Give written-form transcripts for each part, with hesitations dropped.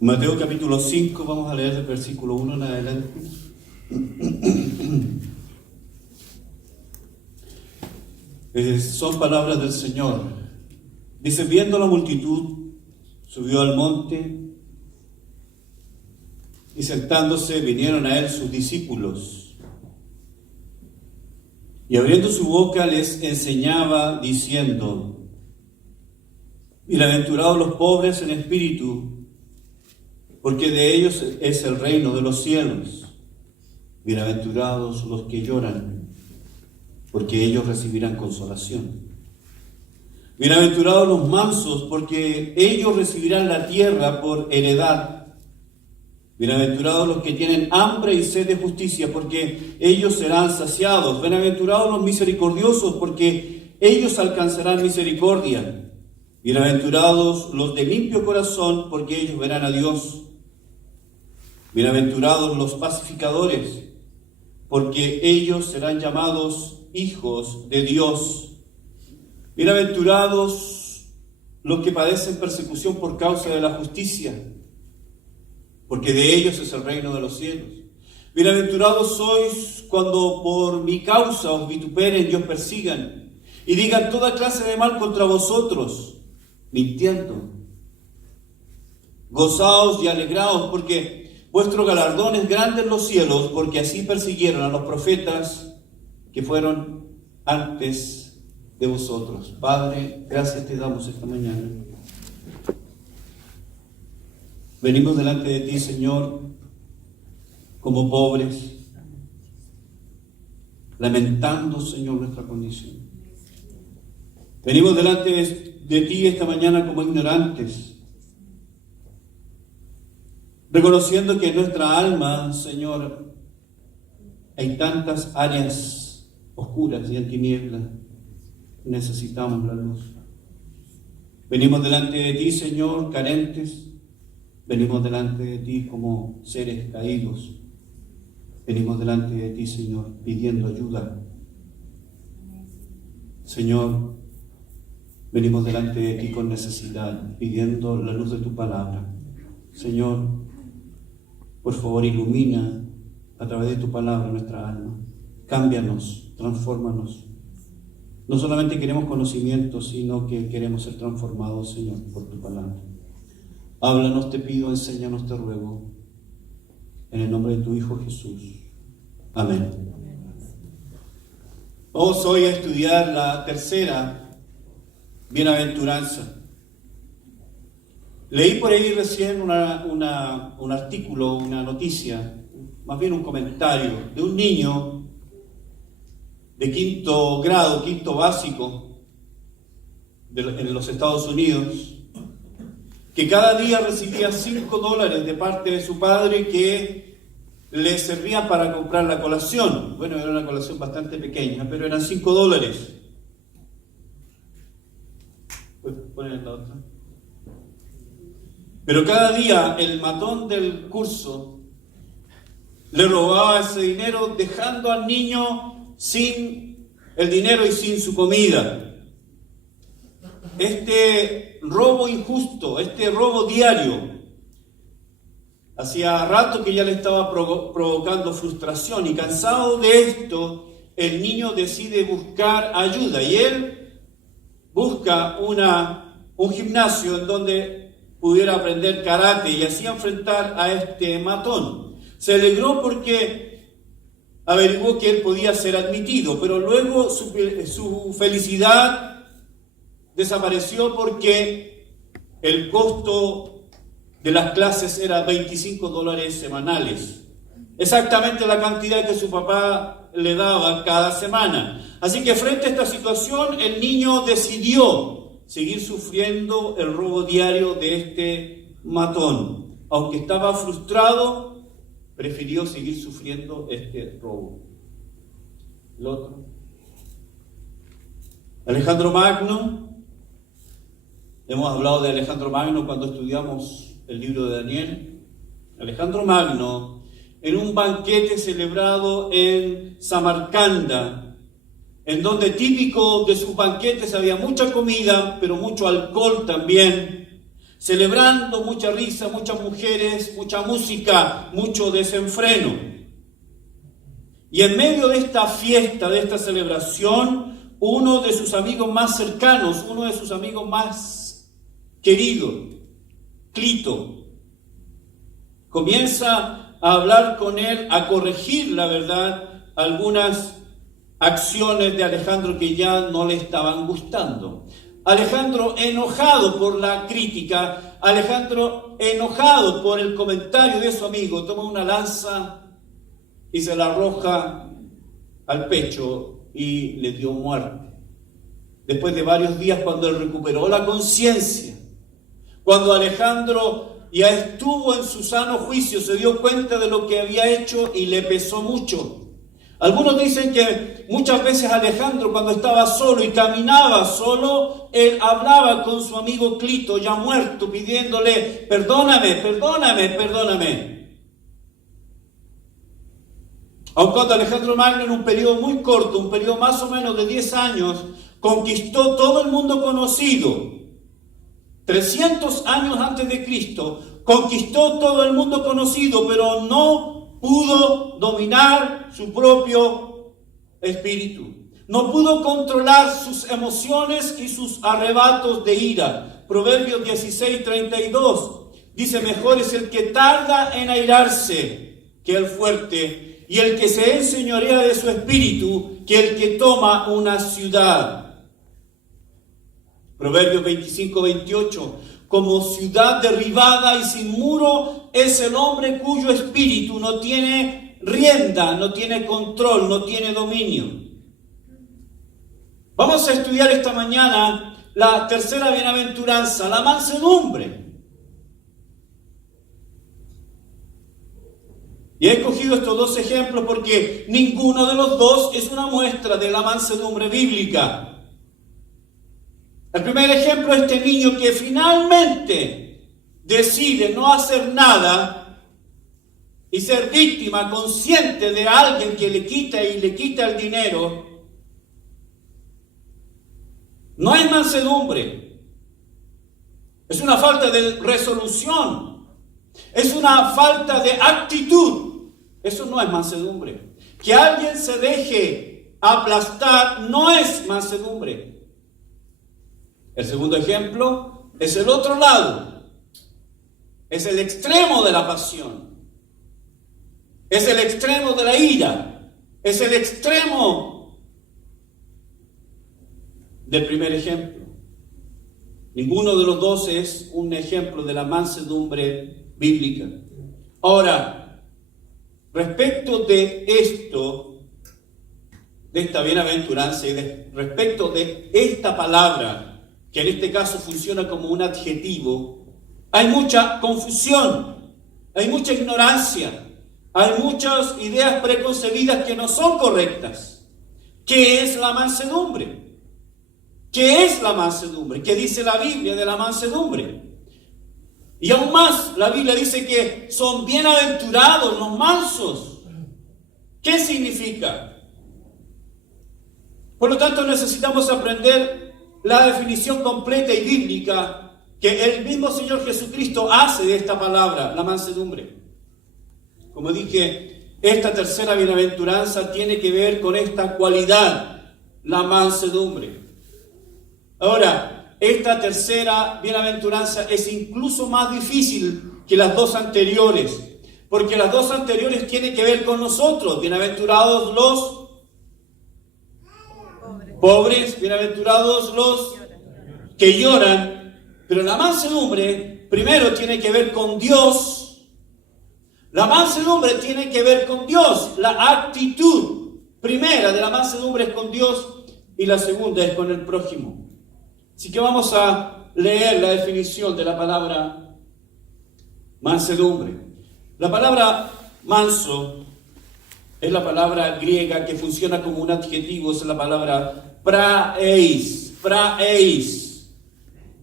Mateo capítulo 5, vamos a leer el versículo 1 en adelante. Son palabras del Señor. Dice: viendo la multitud, subió al monte y sentándose vinieron a él sus discípulos. Y abriendo su boca les enseñaba diciendo: bienaventurados los pobres en espíritu, porque de ellos es el reino de los cielos. Bienaventurados los que lloran, porque ellos recibirán consolación. Bienaventurados los mansos, porque ellos recibirán la tierra por heredad. Bienaventurados los que tienen hambre y sed de justicia, porque ellos serán saciados. Bienaventurados los misericordiosos, porque ellos alcanzarán misericordia. Bienaventurados los de limpio corazón, porque ellos verán a Dios. Bienaventurados los pacificadores, porque ellos serán llamados hijos de Dios. Bienaventurados los que padecen persecución por causa de la justicia, porque de ellos es el reino de los cielos. Bienaventurados sois cuando por mi causa os vituperen y os persigan, y digan toda clase de mal contra vosotros, mintiendo. Gozaos y alegraos, porque vuestro galardón es grande en los cielos, porque así persiguieron a los profetas que fueron antes de vosotros. Padre, gracias te damos esta mañana. Venimos delante de ti, Señor, como pobres, lamentando, Señor, nuestra condición. Venimos delante de ti esta mañana como ignorantes, reconociendo que en nuestra alma, Señor, hay tantas áreas oscuras y en tinieblas. Necesitamos la luz. Venimos delante de ti, Señor, carentes. Venimos delante de ti como seres caídos. Venimos delante de ti, Señor, pidiendo ayuda. Señor, venimos delante de ti con necesidad, pidiendo la luz de tu palabra. Señor, por favor, ilumina a través de tu palabra nuestra alma. Cámbianos, transfórmanos. No solamente queremos conocimiento, sino que queremos ser transformados, Señor, por tu palabra. Háblanos, te pido, enséñanos, te ruego. En el nombre de tu Hijo Jesús. Amén. Vamos hoy a estudiar la tercera bienaventuranza. Leí por ahí recién un artículo, una noticia, más bien un comentario, de un niño de quinto grado, quinto básico, en los Estados Unidos, que cada día recibía $5 de parte de su padre que le servían para comprar la colación. Bueno, era una colación bastante pequeña, pero eran $5. ¿Puedes poner la otra? Pero cada día el matón del curso le robaba ese dinero, dejando al niño sin el dinero y sin su comida. Este robo injusto, este robo diario, hacía rato que ya le estaba provocando frustración, y cansado de esto, el niño decide buscar ayuda, y él busca un gimnasio en donde pudiera aprender karate y así enfrentar a este matón. Se alegró porque averiguó que él podía ser admitido, pero luego su felicidad desapareció porque el costo de las clases era $25 semanales, exactamente la cantidad que su papá le daba cada semana. Así que frente a esta situación, el niño decidió seguir sufriendo el robo diario de este matón. Aunque estaba frustrado, prefirió seguir sufriendo este robo. El otro. Alejandro Magno. Hemos hablado de Alejandro Magno cuando estudiamos el libro de Daniel. Alejandro Magno, en un banquete celebrado en Samarcanda, en donde típico de sus banquetes había mucha comida, pero mucho alcohol también, celebrando, mucha risa, muchas mujeres, mucha música, mucho desenfreno. Y en medio de esta fiesta, de esta celebración, uno de sus amigos más cercanos, uno de sus amigos más queridos, Clito, comienza a hablar con él, a corregir, la verdad, algunas acciones de Alejandro que ya no le estaban gustando. Alejandro, enojado por la crítica, Alejandro, enojado por el comentario de su amigo, toma una lanza y se la arroja al pecho y le dio muerte. Después de varios días, cuando él recuperó la conciencia, cuando Alejandro ya estuvo en su sano juicio, se dio cuenta de lo que había hecho y le pesó mucho. Algunos dicen que muchas veces Alejandro, cuando estaba solo y caminaba solo, él hablaba con su amigo Clito, ya muerto, pidiéndole: perdóname, perdóname, perdóname. Aun cuando Alejandro Magno, en un periodo muy corto, un periodo más o menos de 10 años, conquistó todo el mundo conocido, 300 años antes de Cristo, conquistó todo el mundo conocido, pero no pudo dominar su propio espíritu. No pudo controlar sus emociones y sus arrebatos de ira. Proverbios 16:32 dice: mejor es el que tarda en airarse que el fuerte, y el que se enseñorea de su espíritu que el que toma una ciudad. Proverbios 25:28. Como ciudad derribada y sin muro es el hombre cuyo espíritu no tiene rienda, no tiene control, no tiene dominio. Vamos a estudiar esta mañana la tercera bienaventuranza, la mansedumbre. Y he escogido estos dos ejemplos porque ninguno de los dos es una muestra de la mansedumbre bíblica. El primer ejemplo es este niño que finalmente decide no hacer nada y ser víctima consciente de alguien que le quita el dinero. No es mansedumbre, es una falta de resolución, es una falta de actitud. Eso no es mansedumbre. Que alguien se deje aplastar no es mansedumbre. El segundo ejemplo es el otro lado. Es el extremo de la pasión. Es el extremo de la ira. Es el extremo del primer ejemplo. Ninguno de los dos es un ejemplo de la mansedumbre bíblica. Ahora, respecto de esto, de esta bienaventuranza y respecto de esta palabra, que en este caso funciona como un adjetivo, hay mucha confusión, hay mucha ignorancia, hay muchas ideas preconcebidas que no son correctas. ¿Qué es la mansedumbre? ¿Qué es la mansedumbre? ¿Qué dice la Biblia de la mansedumbre? Y aún más, la Biblia dice que son bienaventurados los mansos. ¿Qué significa? Por lo tanto, necesitamos aprender la definición completa y bíblica que el mismo Señor Jesucristo hace de esta palabra, la mansedumbre. Como dije, esta tercera bienaventuranza tiene que ver con esta cualidad, la mansedumbre. Ahora, esta tercera bienaventuranza es incluso más difícil que las dos anteriores, porque las dos anteriores tienen que ver con nosotros. Bienaventurados los pobres, bienaventurados los que lloran. Pero la mansedumbre primero tiene que ver con Dios. La mansedumbre tiene que ver con Dios. La actitud primera de la mansedumbre es con Dios y la segunda es con el prójimo. Así que vamos a leer la definición de la palabra mansedumbre. La palabra manso es la palabra griega que funciona como un adjetivo, es la palabra praeis.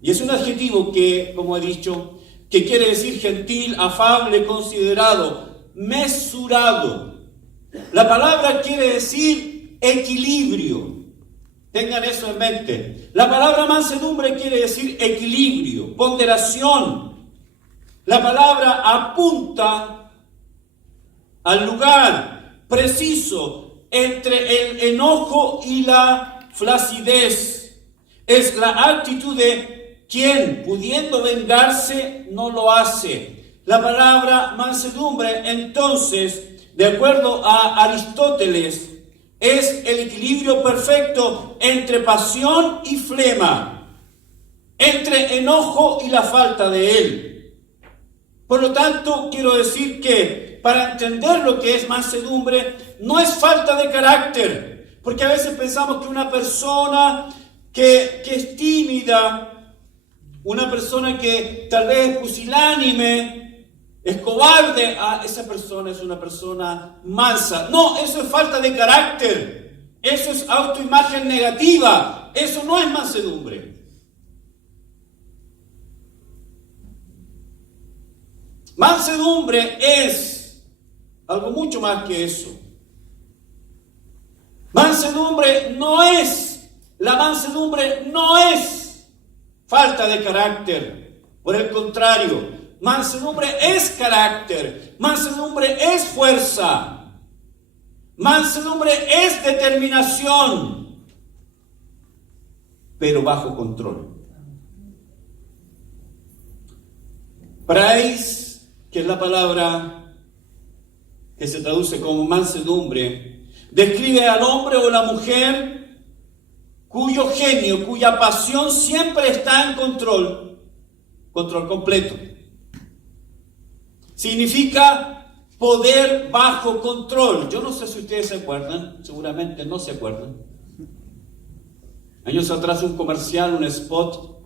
Y es un adjetivo que, como he dicho, que quiere decir gentil, afable, considerado, mesurado. La palabra quiere decir equilibrio. Tengan eso en mente. La palabra mansedumbre quiere decir equilibrio, ponderación. La palabra apunta al lugar preciso entre el enojo y la flacidez. Es la actitud de quien, pudiendo vengarse, no lo hace. La palabra mansedumbre, entonces, de acuerdo a Aristóteles, es el equilibrio perfecto entre pasión y flema, entre enojo y la falta de él. Por lo tanto, quiero decir que para entender lo que es mansedumbre, no es falta de carácter, porque a veces pensamos que una persona que es tímida, una persona que tal vez es pusilánime, es cobarde, esa persona es una persona mansa. No, eso es falta de carácter, eso es autoimagen negativa, eso no es mansedumbre. Mansedumbre es algo mucho más que eso. La mansedumbre no es falta de carácter. Por el contrario, mansedumbre es carácter, mansedumbre es fuerza, mansedumbre es determinación, pero bajo control. Praise, que es la palabra que se traduce como mansedumbre, describe al hombre o la mujer cuyo genio, cuya pasión siempre está en control completo. Significa poder bajo control. Yo no sé si ustedes se acuerdan, seguramente no se acuerdan. Años atrás un comercial, un spot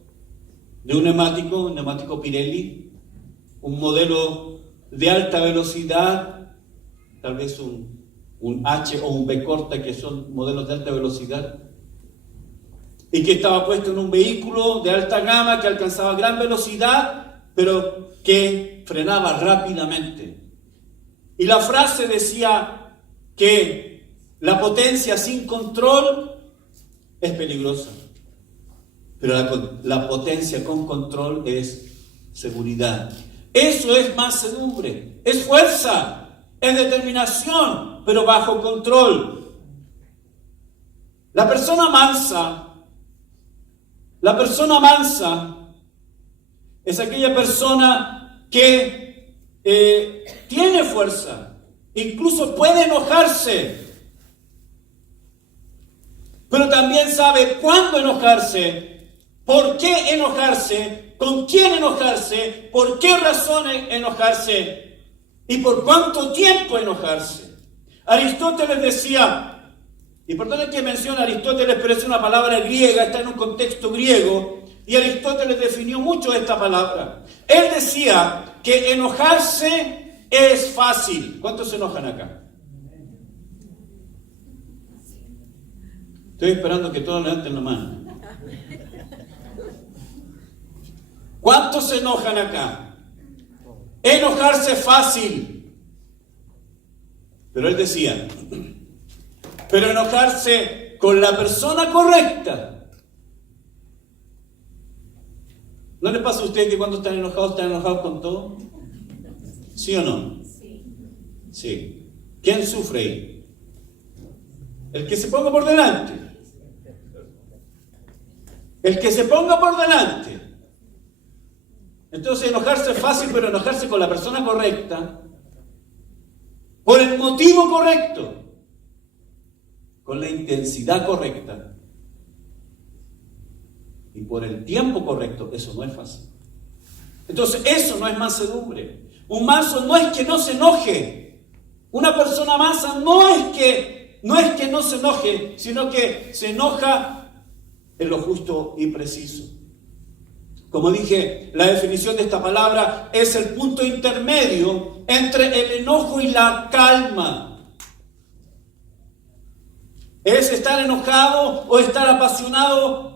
de un neumático Pirelli, un modelo de alta velocidad, tal vez un H o un B corta, que son modelos de alta velocidad, y que estaba puesto en un vehículo de alta gama que alcanzaba gran velocidad, pero que frenaba rápidamente. Y la frase decía que la potencia sin control es peligrosa, pero la potencia con control es seguridad. Eso es mansedumbre, es fuerza, es determinación, pero bajo control. La persona mansa es aquella persona que tiene fuerza, incluso puede enojarse, pero también sabe cuándo enojarse, por qué enojarse, con quién enojarse, por qué razones enojarse y por cuánto tiempo enojarse. Aristóteles decía, y perdón que mencione a Aristóteles, pero es una palabra griega, está en un contexto griego, y Aristóteles definió mucho esta palabra. Él decía que enojarse es fácil. ¿Cuántos se enojan acá? Estoy esperando que todos levanten la mano. ¿Cuántos se enojan acá? Enojarse es fácil. Pero él decía, pero enojarse con la persona correcta. ¿No le pasa a ustedes que cuando están enojados con todo? ¿Sí o no? Sí. ¿Quién sufre ahí? El que se ponga por delante. El que se ponga por delante. Entonces enojarse es fácil, pero enojarse con la persona correcta, por el motivo correcto, con la intensidad correcta y por el tiempo correcto, eso no es fácil. Entonces eso no es mansedumbre. Un manso no es que no se enoje. Una persona mansa no es que no se enoje, sino que se enoja en lo justo y preciso. Como dije, la definición de esta palabra es el punto intermedio entre el enojo y la calma. Es estar enojado o estar apasionado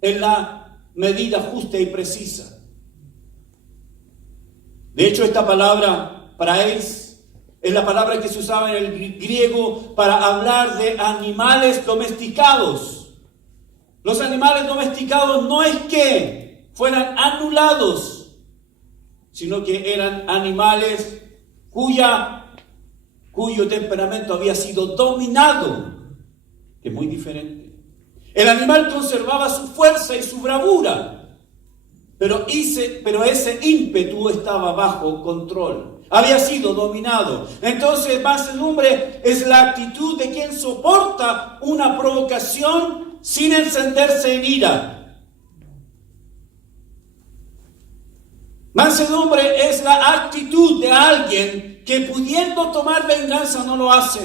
en la medida justa y precisa. De hecho, esta palabra, praeis, es la palabra que se usaba en el griego para hablar de animales domesticados. Los animales domesticados no es que fueran anulados, sino que eran animales cuyo temperamento había sido dominado, que es muy diferente. El animal conservaba su fuerza y su bravura, pero ese ímpetu estaba bajo control, había sido dominado. Entonces, mansedumbre es la actitud de quien soporta una provocación sin encenderse en ira. Mansedumbre es la actitud de alguien que pudiendo tomar venganza no lo hace,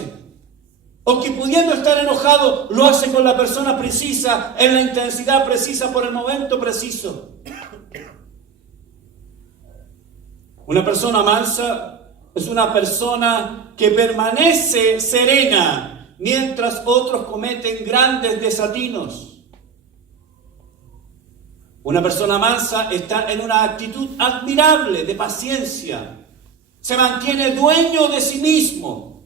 o que pudiendo estar enojado lo hace con la persona precisa, en la intensidad precisa, por el momento preciso. Una persona mansa es una persona que permanece serena mientras otros cometen grandes desatinos. Una persona mansa está en una actitud admirable de paciencia. Se mantiene dueño de sí mismo.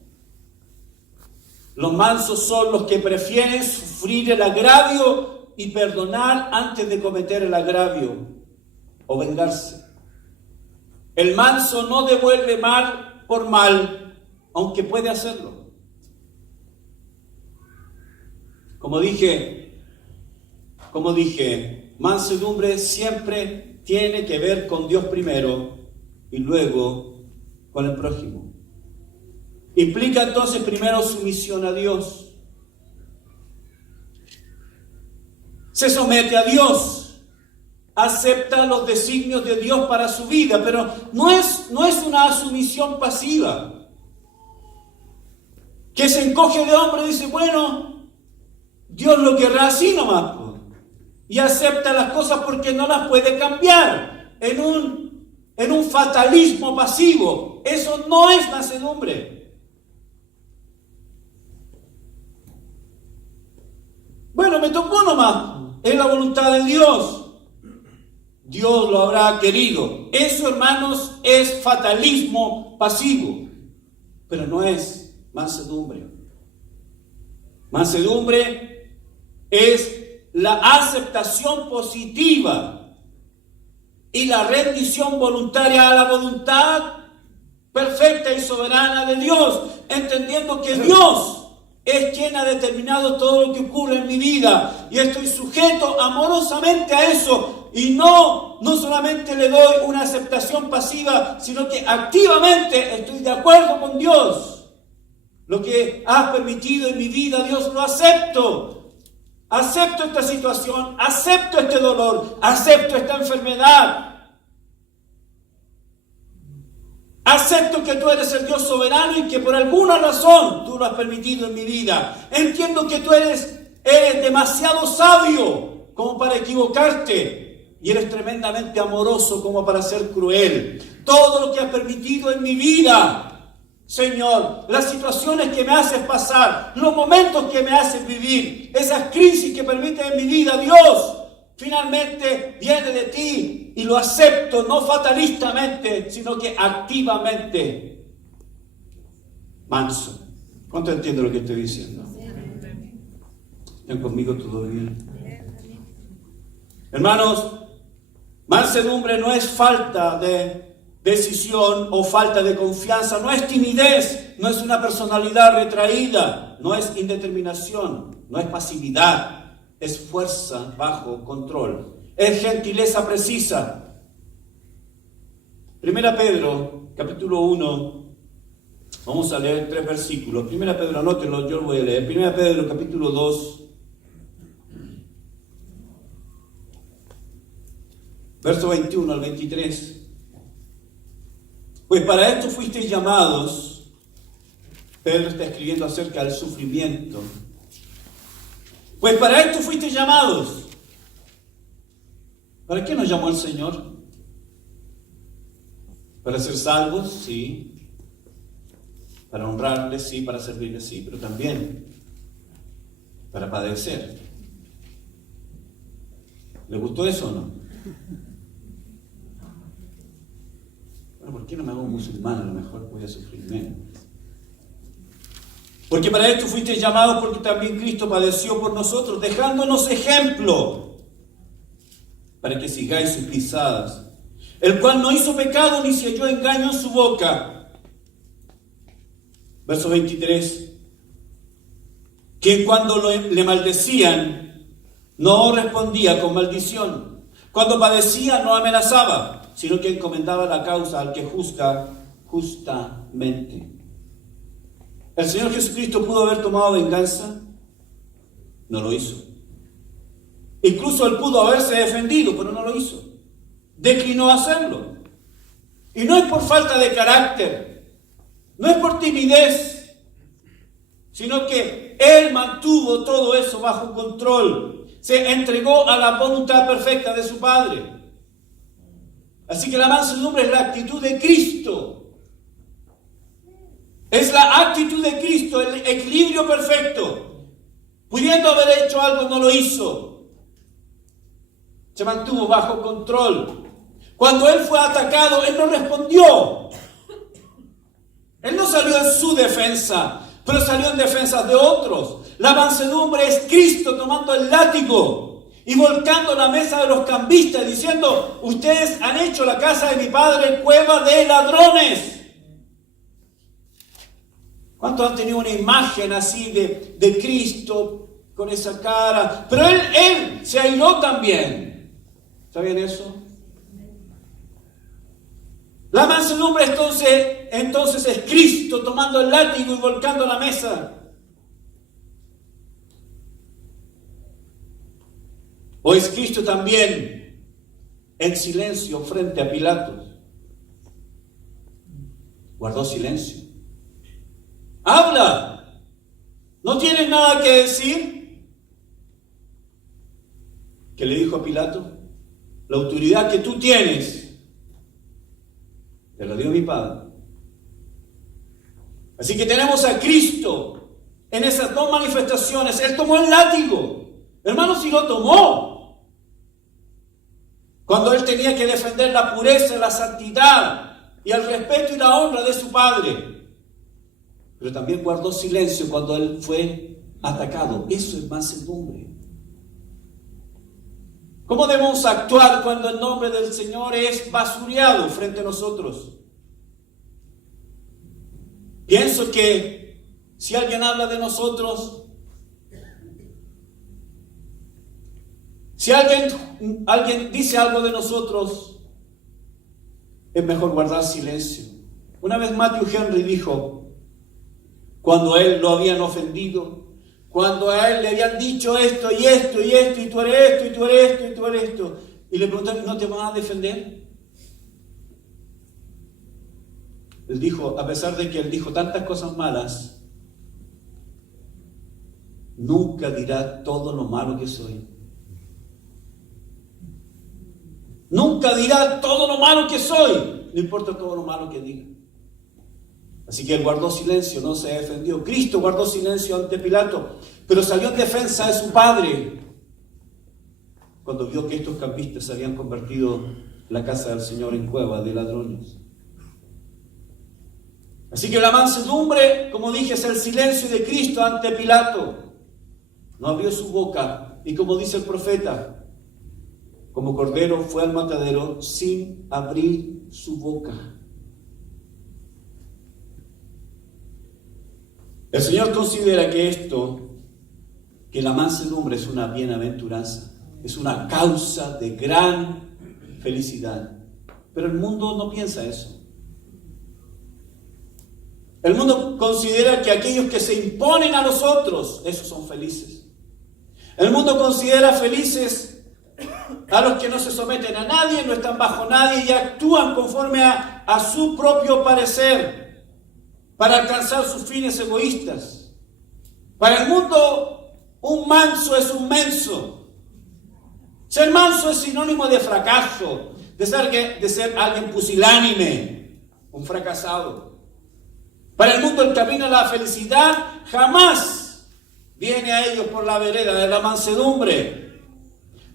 Los mansos son los que prefieren sufrir el agravio y perdonar antes de cometer el agravio o vengarse. El manso no devuelve mal por mal, aunque puede hacerlo. Como dije, mansedumbre siempre tiene que ver con Dios primero y luego con el prójimo. Implica entonces primero sumisión a Dios. Se somete a Dios. Acepta los designios de Dios para su vida, pero no es una sumisión pasiva. Que se encoge de hombro y dice, bueno, Dios lo querrá así nomás. Y acepta las cosas porque no las puede cambiar en un fatalismo pasivo. Eso no es mansedumbre. Bueno, me tocó nomás. Es la voluntad de Dios. Dios lo habrá querido. Eso, hermanos, es fatalismo pasivo. Pero no es mansedumbre. Mansedumbre es la aceptación positiva y la rendición voluntaria a la voluntad perfecta y soberana de Dios, entendiendo que Dios es quien ha determinado todo lo que ocurre en mi vida y estoy sujeto amorosamente a eso y no solamente le doy una aceptación pasiva, sino que activamente estoy de acuerdo con Dios. Lo que has permitido en mi vida, Dios, lo acepto. Acepto esta situación, acepto este dolor, acepto esta enfermedad. Acepto que tú eres el Dios soberano y que por alguna razón tú lo has permitido en mi vida. Entiendo que tú eres demasiado sabio como para equivocarte y eres tremendamente amoroso como para ser cruel. Todo lo que has permitido en mi vida, Señor, las situaciones que me haces pasar, los momentos que me haces vivir, esas crisis que permites en mi vida, Dios, finalmente viene de ti y lo acepto, no fatalistamente, sino que activamente. Manso. ¿Cuánto entiendo lo que estoy diciendo? ¿Están conmigo todo bien? Hermanos, mansedumbre no es falta de decisión o falta de confianza, no es timidez, no es una personalidad retraída, no es indeterminación, no es pasividad, es fuerza bajo control, es gentileza precisa. Primera Pedro, capítulo 1, vamos a leer 3 versículos. Primera Pedro, anótenlo, yo lo voy a leer. Primera Pedro, capítulo 2, verso 21 al 23. Pues para esto fuisteis llamados. Pedro está escribiendo acerca del sufrimiento. Pues para esto fuisteis llamados. ¿Para qué nos llamó el Señor? ¿Para ser salvos? Sí. ¿Para honrarle? Sí. ¿Para servirle? Sí. Pero también para padecer. ¿Le gustó eso o no? ¿Por qué no me hago musulmán? A lo mejor voy a sufrir menos. Porque para esto fuisteis llamados, porque también Cristo padeció por nosotros, dejándonos ejemplo, para que sigáis sus pisadas, el cual no hizo pecado ni se halló engaño en su boca. Verso 23. Que cuando le maldecían, no respondía con maldición. Cuando padecía, no amenazaba, sino que encomendaba la causa al que juzga justamente. ¿El Señor Jesucristo pudo haber tomado venganza? No lo hizo. Incluso él pudo haberse defendido, pero no lo hizo. Declinó hacerlo. Y no es por falta de carácter, no es por timidez, sino que él mantuvo todo eso bajo control. Se entregó a la voluntad perfecta de su Padre. Así que la mansedumbre es la actitud de Cristo. Es la actitud de Cristo, el equilibrio perfecto. Pudiendo haber hecho algo, no lo hizo. Se mantuvo bajo control. Cuando él fue atacado, él no respondió. Él no salió en su defensa, pero salió en defensa de otros. La mansedumbre es Cristo tomando el látigo y volcando la mesa de los cambistas, diciendo: ustedes han hecho la casa de mi padre cueva de ladrones. ¿Cuántos han tenido una imagen así de Cristo con esa cara? Pero él se airó también. ¿Sabían eso? La mansedumbre entonces es Cristo tomando el látigo y volcando la mesa. ¿O es Cristo también en silencio frente a Pilatos? Guardó silencio. Habla. ¿No tienes nada que decir? ¿Qué le dijo a Pilato? La autoridad que tú tienes te la dio mi Padre. Así que tenemos a Cristo en esas dos manifestaciones. Él tomó el látigo. Hermanos, sí lo tomó. Cuando él tenía que defender la pureza, la santidad y el respeto y la honra de su Padre. Pero también guardó silencio cuando él fue atacado. Eso es mansedumbre. ¿Cómo debemos actuar cuando el nombre del Señor es basureado frente a nosotros? Pienso que si alguien habla de nosotros, si alguien dice algo de nosotros, es mejor guardar silencio. Una vez Matthew Henry dijo, cuando a él lo habían ofendido, cuando a él le habían dicho esto y esto y esto, y tú eres esto, y tú eres esto, y tú eres esto, y le preguntaron: ¿no te van a defender? Él dijo, a pesar de que él dijo tantas cosas malas, nunca dirá todo lo malo que soy. Nunca dirá todo lo malo que soy, no importa todo lo malo que diga. Así que él guardó silencio, no se defendió. Cristo guardó silencio ante Pilato, pero salió en defensa de su Padre cuando vio que estos campistas habían convertido la casa del Señor en cueva de ladrones. Así que la mansedumbre, como dije, es el silencio de Cristo ante Pilato. No abrió su boca, y como dice el profeta, como cordero fue al matadero sin abrir su boca. El Señor considera que la mansedumbre es una bienaventuranza, es una causa de gran felicidad. Pero el mundo no piensa eso. El mundo considera que aquellos que se imponen a los otros, esos son felices. El mundo considera felices a los que no se someten a nadie, no están bajo nadie y actúan conforme a su propio parecer, para alcanzar sus fines egoístas. Para el mundo, un manso es un menso. Ser manso es sinónimo de fracaso, de ser alguien pusilánime, un fracasado. Para el mundo, el camino a la felicidad jamás viene a ellos por la vereda de la mansedumbre.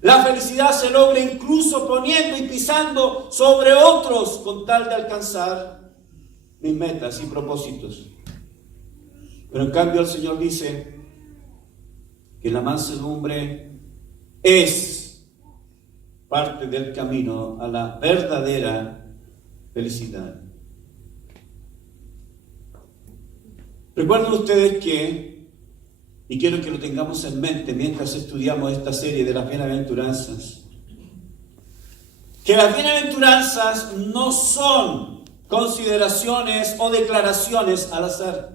La felicidad se logra incluso poniendo y pisando sobre otros con tal de alcanzar mis metas y propósitos. Pero en cambio el Señor dice que la mansedumbre es parte del camino a la verdadera felicidad. Recuerden ustedes que, y quiero que lo tengamos en mente mientras estudiamos esta serie de las bienaventuranzas, que las bienaventuranzas no son consideraciones o declaraciones al azar.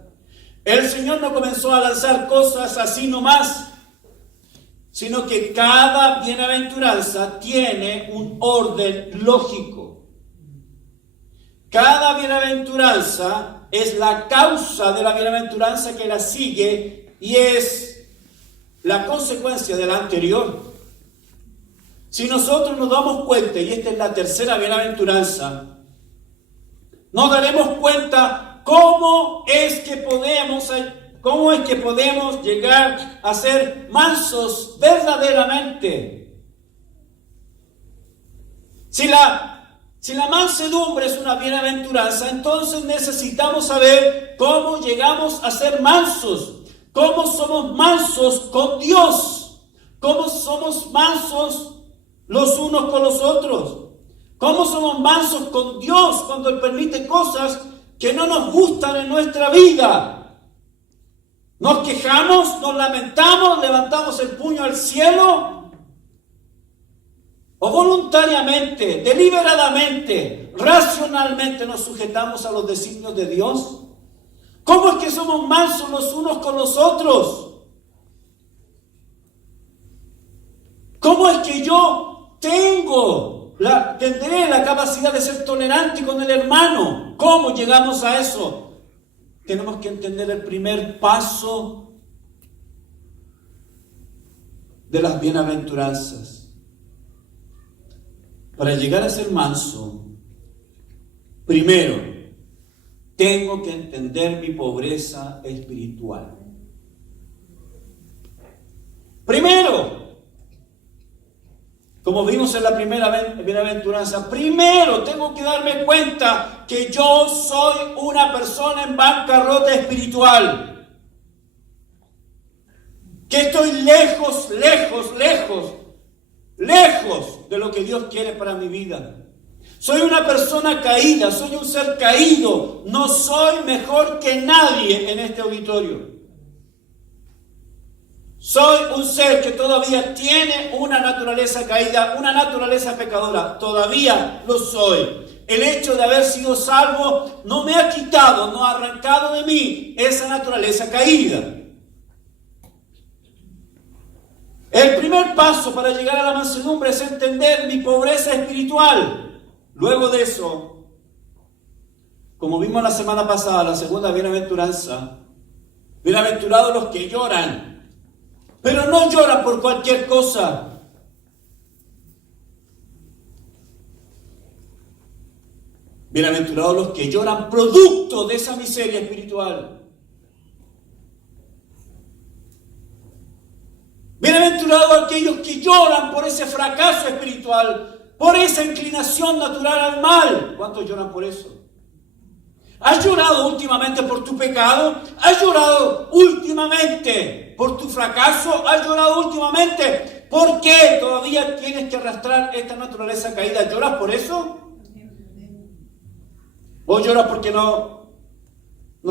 El Señor no comenzó a lanzar cosas así nomás, sino que cada bienaventuranza tiene un orden lógico. Cada bienaventuranza es la causa de la bienaventuranza que la sigue y es la consecuencia de la anterior. Si nosotros nos damos cuenta, y esta es la tercera bienaventuranza, nos daremos cuenta cómo es que podemos llegar a ser mansos verdaderamente. Si la mansedumbre es una bienaventuranza, entonces necesitamos saber cómo llegamos a ser mansos, cómo somos mansos con Dios, cómo somos mansos los unos con los otros, cómo somos mansos con Dios cuando Él permite cosas que no nos gustan en nuestra vida. Nos quejamos, nos lamentamos, levantamos el puño al cielo, o voluntariamente, deliberadamente, racionalmente nos sujetamos a los designios de Dios. ¿Cómo es que somos mansos los unos con los otros? ¿Cómo es que yo tendré la capacidad de ser tolerante con el hermano? ¿Cómo llegamos a eso? Tenemos que entender el primer paso de las bienaventuranzas. Para llegar a ser manso, primero, tengo que entender mi pobreza espiritual. Primero, como vimos en la primera bienaventuranza, primero tengo que darme cuenta que yo soy una persona en bancarrota espiritual. Que estoy lejos de lo que Dios quiere para mi vida. Soy una persona caída, soy un ser caído, no soy mejor que nadie en este auditorio. Soy un ser que todavía tiene una naturaleza caída, una naturaleza pecadora, todavía lo soy. El hecho de haber sido salvo no me ha quitado, no ha arrancado de mí esa naturaleza caída. El primer paso para llegar a la mansedumbre es entender mi pobreza espiritual. Luego de eso, como vimos la semana pasada, la segunda bienaventuranza, bienaventurados los que lloran, pero no lloran por cualquier cosa. Bienaventurados los que lloran producto de esa miseria espiritual. Bienaventurados aquellos que lloran por ese fracaso espiritual, por esa inclinación natural al mal. ¿Cuántos lloran por eso? ¿Has llorado últimamente por tu pecado? ¿Has llorado últimamente por tu fracaso? ¿Has llorado últimamente porque todavía tienes que arrastrar esta naturaleza caída? ¿Lloras por eso? ¿O lloras porque no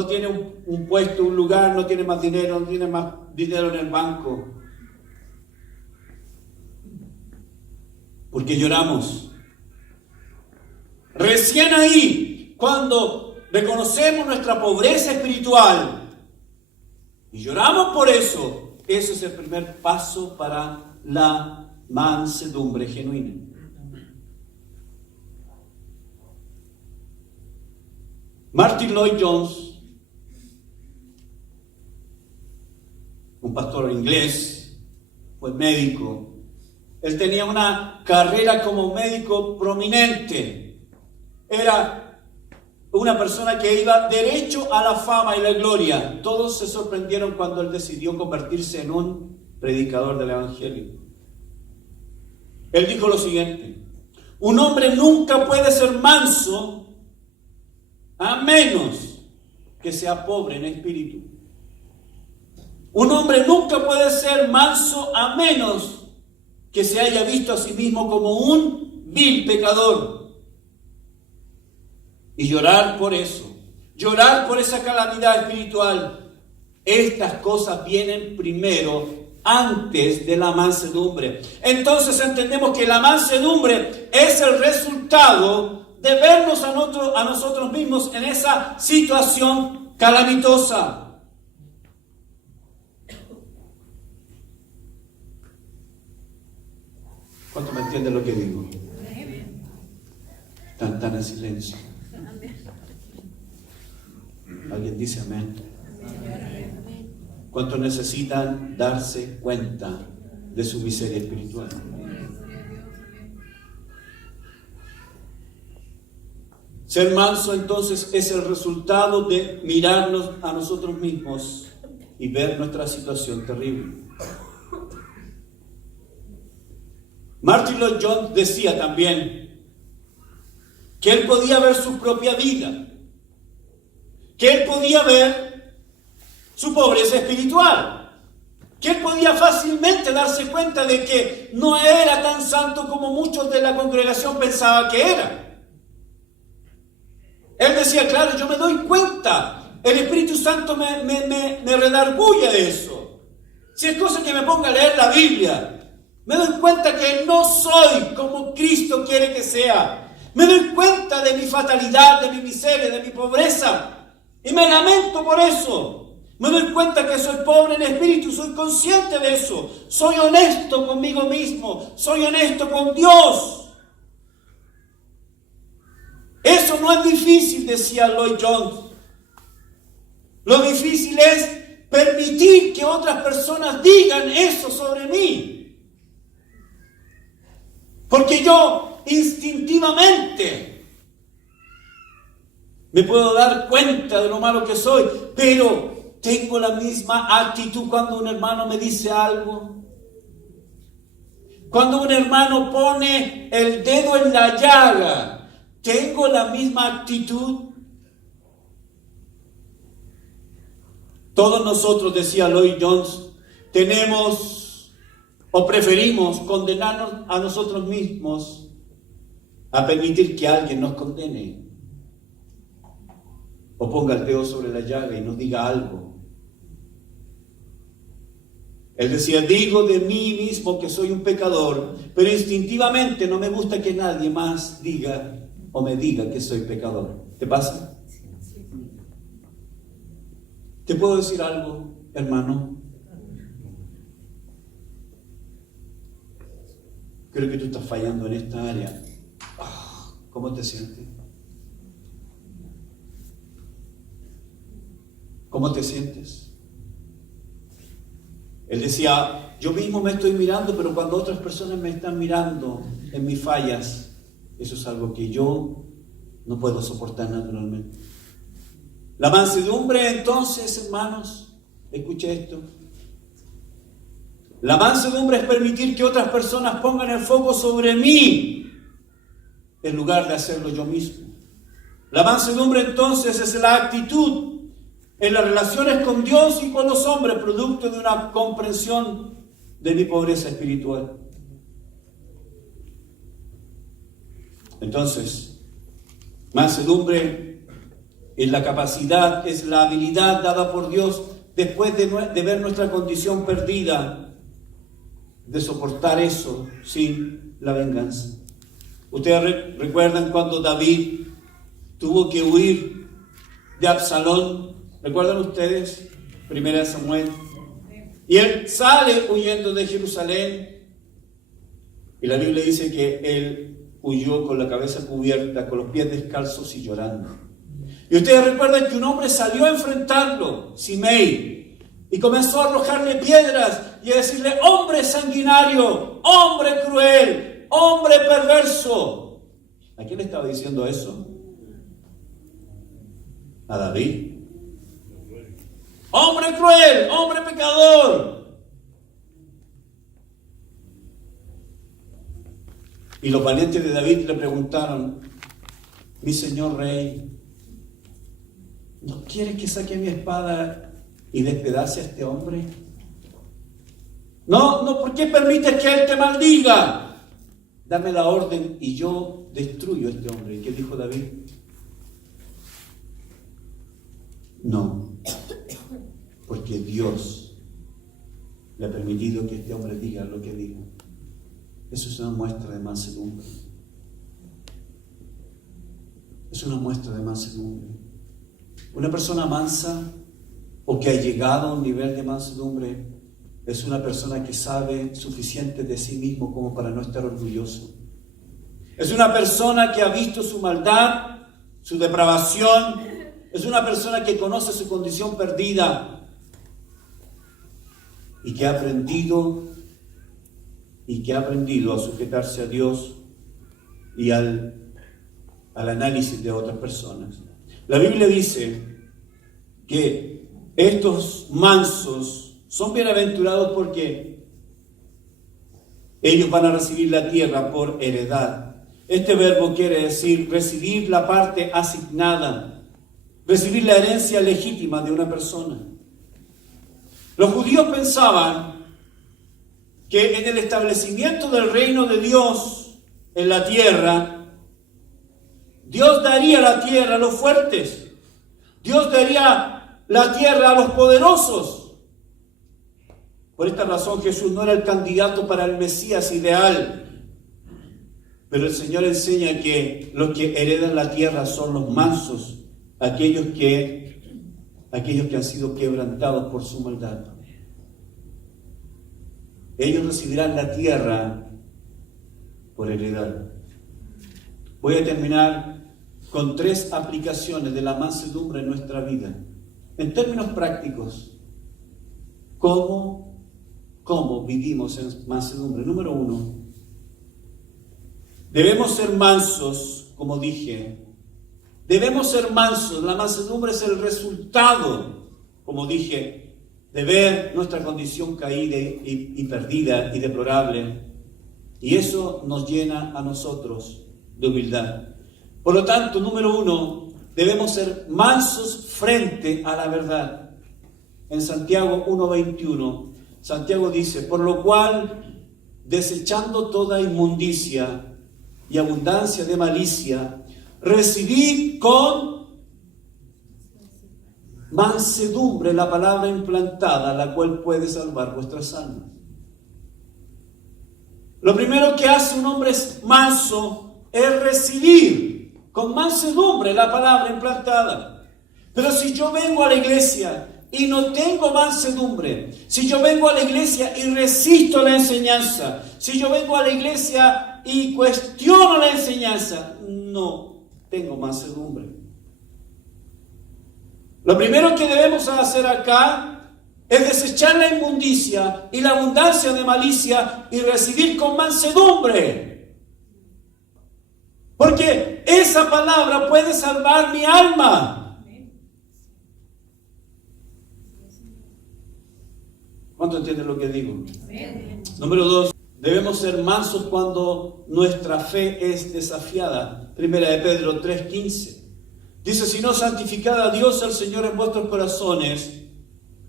tiene un puesto, un lugar, no tiene más dinero, no tiene más dinero en el banco? Porque lloramos. Recién ahí, cuando reconocemos nuestra pobreza espiritual y lloramos por eso, ese es el primer paso para la mansedumbre genuina. Martin Lloyd-Jones, un pastor inglés, fue médico. Él tenía una carrera como médico prominente. Era una persona que iba derecho a la fama y la gloria. Todos se sorprendieron cuando él decidió convertirse en un predicador del Evangelio. Él dijo lo siguiente: un hombre nunca puede ser manso a menos que sea pobre en espíritu. Un hombre nunca puede ser manso a menos que se haya visto a sí mismo como un vil pecador. Y llorar por eso, llorar por esa calamidad espiritual. Estas cosas vienen primero, antes de la mansedumbre. Entonces entendemos que la mansedumbre es el resultado de vernos a nosotros mismos en esa situación calamitosa. ¿Cuánto me entienden lo que digo? Tan en silencio. ¿Alguien dice amén? ¿Cuántos necesitan darse cuenta de su miseria espiritual? Ser manso entonces es el resultado de mirarnos a nosotros mismos y ver nuestra situación terrible. Martin Lloyd Jones decía también que él podía ver su propia vida, que él podía ver su pobreza espiritual, que él podía fácilmente darse cuenta de que no era tan santo como muchos de la congregación pensaban que era. Él decía, claro, yo me doy cuenta, el Espíritu Santo me redarguye de eso. Si es cosa que me ponga a leer la Biblia, me doy cuenta que no soy como Cristo quiere que sea. Me doy cuenta de mi fatalidad, de mi miseria, de mi pobreza. Y me lamento por eso. Me doy cuenta que soy pobre en espíritu, soy consciente de eso. Soy honesto conmigo mismo, soy honesto con Dios. Eso no es difícil, decía Lloyd Jones. Lo difícil es permitir que otras personas digan eso sobre mí. Porque yo instintivamente me puedo dar cuenta de lo malo que soy, pero tengo la misma actitud cuando un hermano me dice algo. Cuando un hermano pone el dedo en la llaga, ¿tengo la misma actitud? Todos nosotros, decía Lloyd Jones, tenemos o preferimos condenarnos a nosotros mismos a permitir que alguien nos condene o ponga el dedo sobre la llaga y nos diga algo. Él decía, digo de mí mismo que soy un pecador, pero instintivamente no me gusta que nadie más diga o me diga que soy pecador. ¿Te pasa? ¿Te puedo decir algo, hermano? Creo que tú estás fallando en esta área. ¿Cómo te sientes? ¿Cómo te sientes? Él decía, yo mismo me estoy mirando, pero cuando otras personas me están mirando en mis fallas, eso es algo que yo no puedo soportar naturalmente. La mansedumbre, entonces, hermanos, escuche esto. La mansedumbre es permitir que otras personas pongan el foco sobre mí en lugar de hacerlo yo mismo. La mansedumbre entonces es la actitud en las relaciones con Dios y con los hombres, producto de una comprensión de mi pobreza espiritual. Entonces, mansedumbre es la capacidad, es la habilidad dada por Dios después de ver nuestra condición perdida, de soportar eso sin la venganza. Ustedes recuerdan cuando David tuvo que huir de Absalón. ¿Recuerdan ustedes? 1 Samuel. Y él sale huyendo de Jerusalén. Y la Biblia dice que él huyó con la cabeza cubierta, con los pies descalzos y llorando. Y ustedes recuerdan que un hombre salió a enfrentarlo, Simei, y comenzó a arrojarle piedras y a decirle, hombre sanguinario, hombre cruel, hombre perverso. ¿A quién le estaba diciendo eso? A David. Hombre cruel, hombre pecador. Y los valientes de David le preguntaron, mi señor rey, ¿no quieres que saque mi espada y despedace a este hombre? No, ¿por qué permites que él te maldiga? Dame la orden y yo destruyo a este hombre. ¿Y qué dijo David? No, porque Dios le ha permitido que este hombre diga lo que diga. Eso es una muestra de mansedumbre. Es una muestra de mansedumbre. Una persona mansa o que ha llegado a un nivel de mansedumbre es una persona que sabe suficiente de sí mismo como para no estar orgulloso. Es una persona que ha visto su maldad, su depravación. Es una persona que conoce su condición perdida y que ha aprendido a sujetarse a Dios y al análisis de otras personas. La Biblia dice que estos mansos son bienaventurados porque ellos van a recibir la tierra por heredad. Este verbo quiere decir recibir la parte asignada, recibir la herencia legítima de una persona. Los judíos pensaban que en el establecimiento del reino de Dios en la tierra, Dios daría la tierra a los fuertes. Dios daría la tierra a los poderosos. Por esta razón Jesús no era el candidato para el Mesías ideal. Pero el Señor enseña que los que heredan la tierra son los mansos, aquellos que han sido quebrantados por su maldad. Ellos recibirán la tierra por heredad. Voy a terminar con 3 aplicaciones de la mansedumbre en nuestra vida. En términos prácticos, ¿cómo vivimos en mansedumbre? Número 1, debemos ser mansos, como dije. Debemos ser mansos. La mansedumbre es el resultado, como dije, de ver nuestra condición caída y perdida y deplorable. Y eso nos llena a nosotros de humildad. Por lo tanto, número 1, debemos ser mansos frente a la verdad. En Santiago 1:21, Santiago dice: por lo cual, desechando toda inmundicia y abundancia de malicia, recibid con mansedumbre la palabra implantada, la cual puede salvar vuestras almas. Lo primero que hace un hombre manso es recibir con mansedumbre la palabra implantada. Pero si yo vengo a la iglesia y no tengo mansedumbre, si yo vengo a la iglesia y resisto la enseñanza, si yo vengo a la iglesia y cuestiono la enseñanza, no tengo mansedumbre. Lo primero que debemos hacer acá es desechar la inmundicia y la abundancia de malicia y recibir con mansedumbre. Porque esa palabra puede salvar mi alma. ¿Cuánto entienden lo que digo? Número 2, debemos ser mansos cuando nuestra fe es desafiada. Primera de Pedro 3:15. Dice: si no, santificad a Dios el Señor en vuestros corazones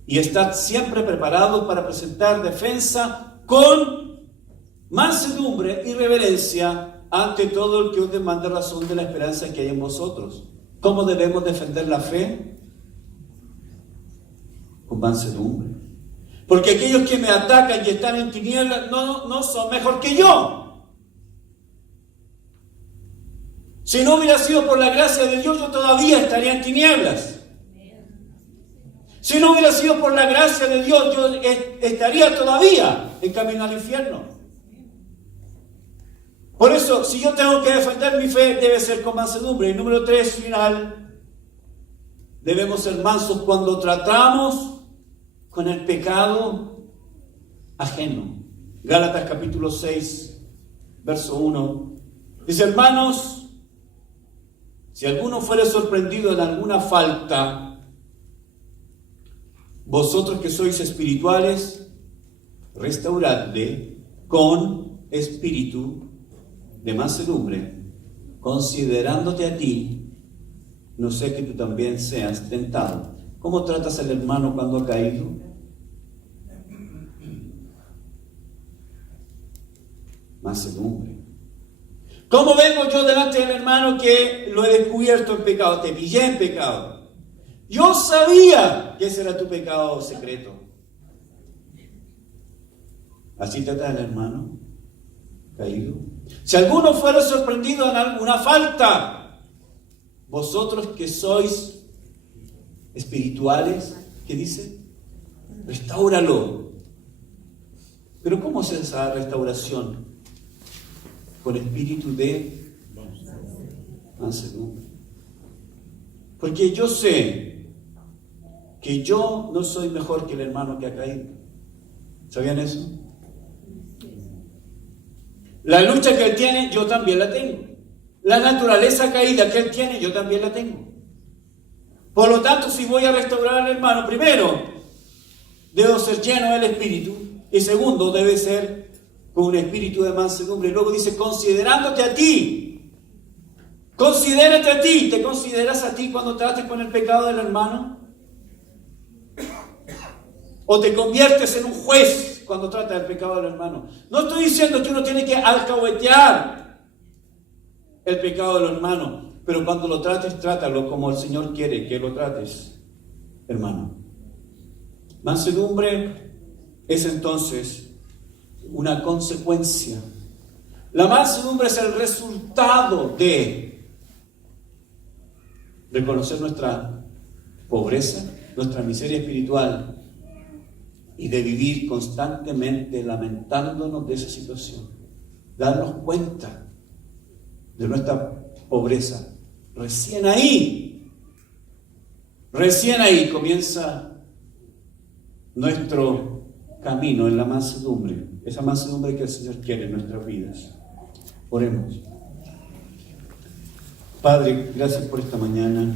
y estad siempre preparados para presentar defensa con mansedumbre y reverencia ante todo el que os demande razón de la esperanza que hay en vosotros. ¿Cómo debemos defender la fe? Con mansedumbre. Porque aquellos que me atacan y están en tinieblas no son mejor que yo. Si no hubiera sido por la gracia de Dios, yo todavía estaría en tinieblas. Si no hubiera sido por la gracia de Dios, yo estaría todavía en camino al infierno. Por eso, si yo tengo que defender mi fe, debe ser con mansedumbre. Y número 3, final, debemos ser mansos cuando tratamos con el pecado ajeno. Gálatas capítulo 6, verso 1. Dice: hermanos, si alguno fuere sorprendido en alguna falta, vosotros que sois espirituales, restauradle con espíritu de mansedumbre, considerándote a ti, no sé que tú también seas tentado. ¿Cómo tratas al hermano cuando ha caído? mansedumbre. ¿Cómo vengo yo delante del hermano que lo he descubierto en pecado? Te pillé en pecado. Yo sabía que ese era tu pecado secreto. Así trata el hermano caído. Si alguno fuera sorprendido en alguna falta, vosotros que sois espirituales, ¿qué dice? Restáuralo. Pero ¿cómo es esa restauración? Con espíritu de mansedumbre. Porque yo sé que yo no soy mejor que el hermano que ha caído. ¿Sabían eso? La lucha que él tiene, yo también la tengo. La naturaleza caída que él tiene, yo también la tengo. Por lo tanto, si voy a restaurar al hermano, primero, debo ser lleno del Espíritu. Y segundo, debe ser con un espíritu de mansedumbre. Y luego dice, considerándote a ti. Considérate a ti. ¿Te consideras a ti cuando trates con el pecado del hermano? ¿O te conviertes en un juez cuando tratas el pecado del hermano? No estoy diciendo que uno tiene que alcahuetear el pecado del hermano, pero cuando lo trates, trátalo como el Señor quiere que lo trates, hermano. Mansedumbre es entonces una consecuencia. La mansedumbre es el resultado de reconocer nuestra pobreza, nuestra miseria espiritual, y de vivir constantemente lamentándonos de esa situación. Darnos cuenta de nuestra pobreza. Recién ahí comienza nuestro camino en la mansedumbre. Esa mansedumbre que el Señor quiere en nuestras vidas. Oremos. Padre, gracias por esta mañana.